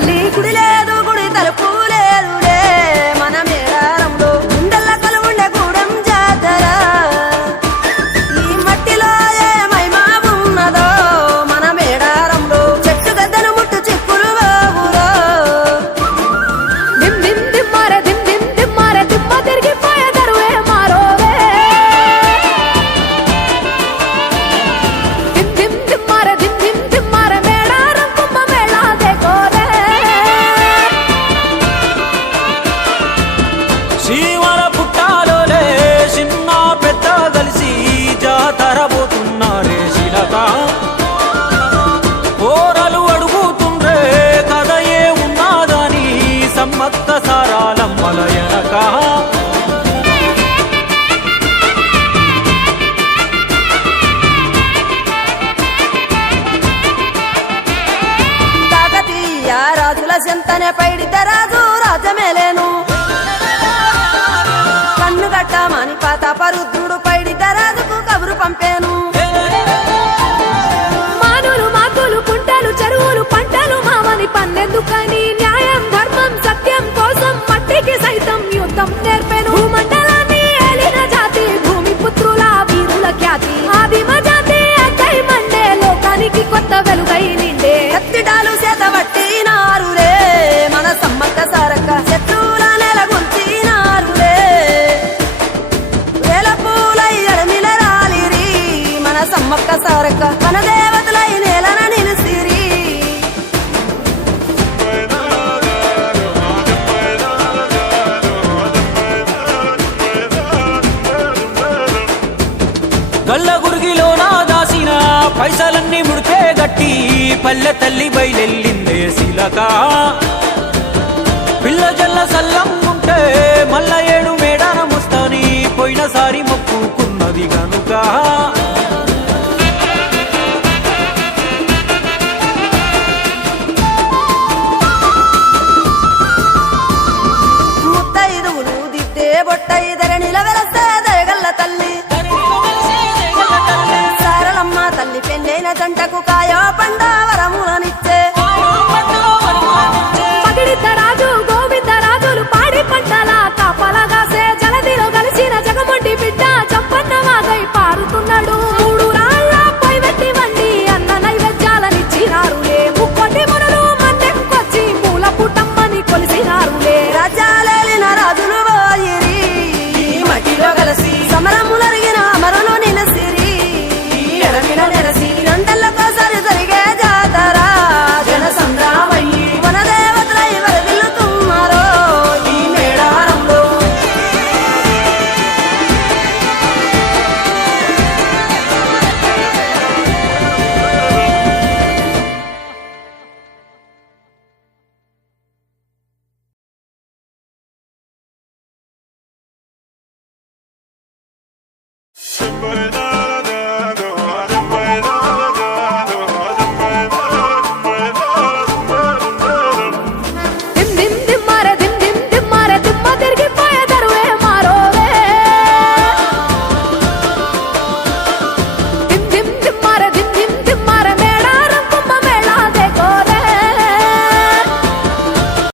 తల్లి గుడి లేదు గుడి తలుపు లేదులే మన మేడారంలో గుండెల్ల కలువుండే గూడెం జాతర ఈ మట్టిలో ఏ మహిమా ఉన్నదో మన మేడారంలో చెట్టు గద్దను ముట్టు చిక్కులు బాబులో దిమ్ దిమ్ దిమ్మారే దిమ్ దిమ్ దిమ్మారే దిమ్మ తిరిగిపోయే దరువే మారోవే దిమ్ దిమ్ దిమ్మారే దిమ్ దిమ్ దిమ్మారే మేడారం కుంభ మేళా దేకోరే శ్రీవర పుట్టాలోలే చిన్న పెద్ద కలిసి జాతర పోతున్నారే శిలక పోరలు అడుగుతుండ్రే కథ ఏ ఉన్నాదని సమ్మక్క సారాలమ్మల ఎనక కాకతీయ రాజుల చెంతనే పైడిత రాజు రాజమేలేను కన్ను గట్టమని పాతాపరుద్రుడు పైడిత రాజుకు కబురు పంపేను మానులు మాకులు కుంటలు చెరువులు పంటలు మామని పన్నెందుకని న్యాయం ధర్మం సత్యం కోసం మట్టికి సైతం యుద్ధం నేర్పెను భూమండలాన్ని ఏలిన జాతి భూమి పుత్రుల వీరుల ఖ్యాతి ఆదిమ జాతి అక్కై మండే లోకానికి కొత్త వెలుగై నిండే కత్తిడాలు చేతబట్టినారులే మన సమ్మక్క సారక్క శత్రువుల నెలగొల్చినారులే వేల పూలై ఎడమిల రాలిరి మన సమ్మక్క సారక్క మన దేవతలై నేలన నిలిసిరి గల్ల గురిగిలోన దాసిన పైసలన్నీ ముడితే గట్టి పల్లె తల్లి బయలెల్లిందే శిలక పిల్ల జల్ల సల్లం ఉంటే మల్ల ఏడు మేడారమొస్తాని పోయినసారి మొక్కుకున్నది గనుక ముత్తైదువులు దిద్దే బొట్టైదర నిలవెలసే దయగల్ల తల్లి సారలమ్మ తల్లి పెళ్ళైన జంటకు కాయో పండ వరములని